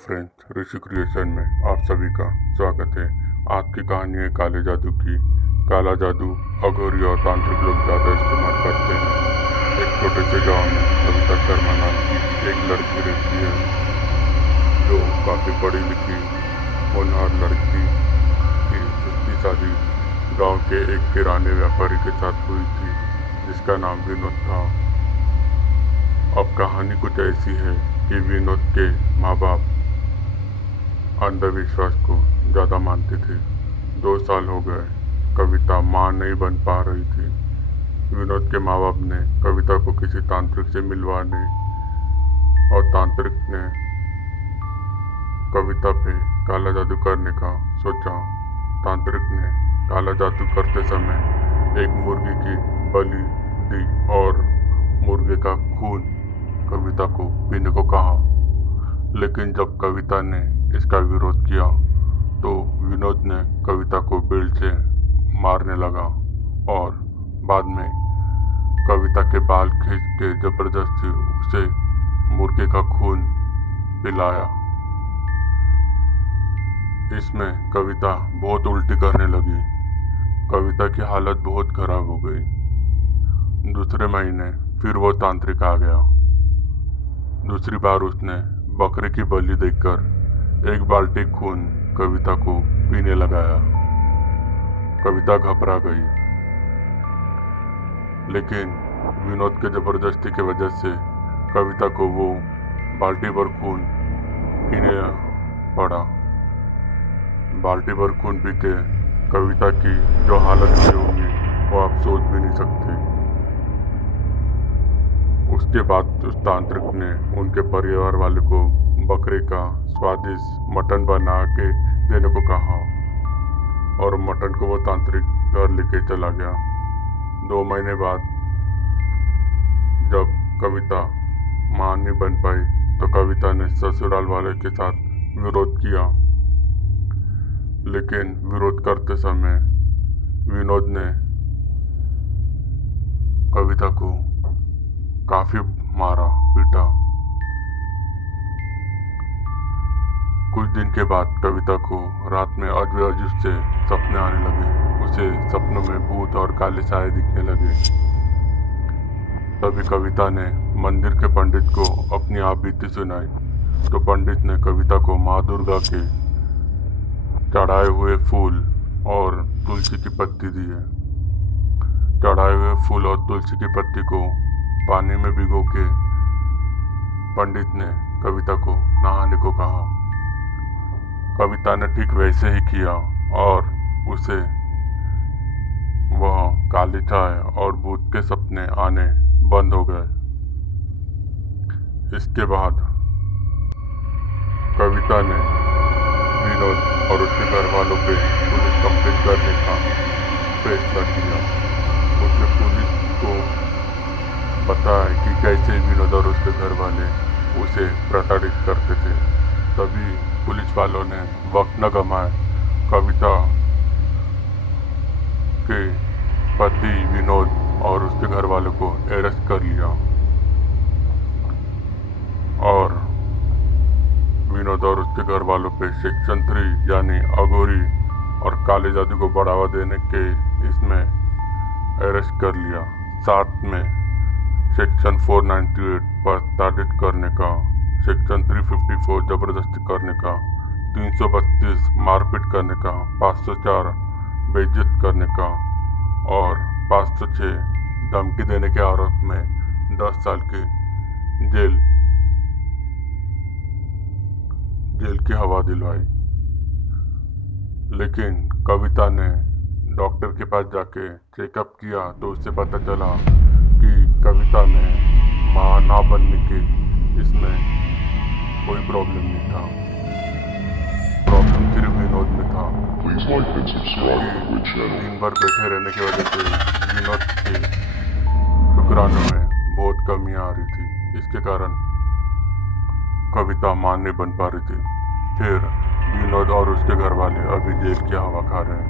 Friends, ऋषि creation में आप सभी का स्वागत है। आज की कहानी है काले जादू की। काला जादू अघोरी और तांत्रिक लोग ज़्यादा इस्तेमाल करते हैं। एक छोटे से गांव में कविता शर्मा नाम की एक लड़की रहती है जो काफ़ी पढ़ी लिखी होनहार लड़की थी। उसकी शादी गांव के एक किराने व्यापारी के साथ हुई थी जिसका नाम विनोद था। अब कहानी कुछ ऐसी है कि विनोद के माँ बाप अंधविश्वास को ज़्यादा मानते थे। 2 साल हो गए, कविता माँ नहीं बन पा रही थी। विनोद के माँ बाप ने कविता को किसी तांत्रिक से मिलवाने और तांत्रिक ने कविता पे काला जादू करने का सोचा। तांत्रिक ने काला जादू करते समय एक मुर्गी की बलि दी और मुर्गे का खून कविता को पीने को कहा। लेकिन जब कविता ने इसका विरोध किया तो विनोद ने कविता को बेल्ट से मारने लगा और बाद में कविता के बाल खींच के जबरदस्ती उसे मुर्गे का खून पिलाया। इसमें कविता बहुत उल्टी करने लगी। कविता की हालत बहुत खराब हो गई। दूसरे महीने फिर वो तांत्रिक आ गया। दूसरी बार उसने बकरे की बलि देकर एक बाल्टी खून कविता को पीने लगाया। कविता घबरा गई, लेकिन विनोद के जबरदस्ती की वजह से कविता को वो बाल्टी भर खून पीने पड़ा। बाल्टी भर खून पी के कविता की जो हालत हुई होगी वो आप सोच भी नहीं सकते। उसके बाद उस तांत्रिक ने उनके परिवार वाले को बकरे का स्वादिष्ट मटन बना के देने को कहा और मटन को वो तांत्रिक घर लेके चला गया। 2 महीने बाद जब कविता मां नहीं बन पाई तो कविता ने ससुराल वाले के साथ विरोध किया। लेकिन विरोध करते समय विनोद ने कविता को काफी मारा पीटा। कुछ दिन के बाद कविता को रात में अजीब से सपने आने लगे। उसे सपनों में भूत और काले साए दिखने लगे। तभी कविता ने मंदिर के पंडित को अपनी आप बीती सुनाई तो पंडित ने कविता को माँ दुर्गा के चढ़ाए हुए फूल और तुलसी की पत्ती दी है। चढ़ाए हुए फूल और तुलसी की पत्ती को पानी में भिगो के पंडित ने कविता को नहाने को कहा। कविता ने ठीक वैसे ही किया और उसे वह काली चाय और भूत के सपने आने बंद हो गए। इसके बाद कविता ने विनोद और उसके घर वालों पे पुलिस कंप्लेंट करने का फैसला किया। उसने पुलिस को बताया कि कैसे विनोद और उसके घर वाले उसे प्रताड़ित करते थे। तभी पुलिस वालों ने वक्त न गंवाए कविता के पति विनोद और उसके घर वालों को अरेस्ट कर लिया और विनोद और उसके घर वालों पे सेक्शन 3 यानी अघोरी और काले जादू को बढ़ावा देने के इसमें अरेस्ट कर लिया। साथ में सेक्शन 498 प्रताड़ित करने का, सेक्शन 354 जबरदस्ती करने का, 332 मारपीट करने का, 504 बेइज्जत करने का और 506 धमकी देने के आरोप में 10 साल की जेल की हवा दिलवाई। लेकिन कविता ने डॉक्टर के पास जाके चेकअप किया तो उससे पता चला कि कविता में माँ ना बनने के इसमें कोई प्रॉब्लम नहीं था। प्रॉब्लम सिर्फ विनोद में था। दिन भर बैठे रहने की वजह से विनोद के शुक्राणु में बहुत कमी आ रही थी। इसके कारण कविता मां नहीं बन पा रही थी। फिर विनोद और उसके घर वाले अभी जेल की हवा खा रहे हैं।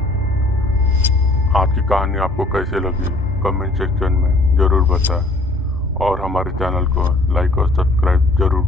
आज की कहानी आपको कैसे लगी कमेंट सेक्शन में ज़रूर बताएं और हमारे चैनल को लाइक और सब्सक्राइब ज़रूर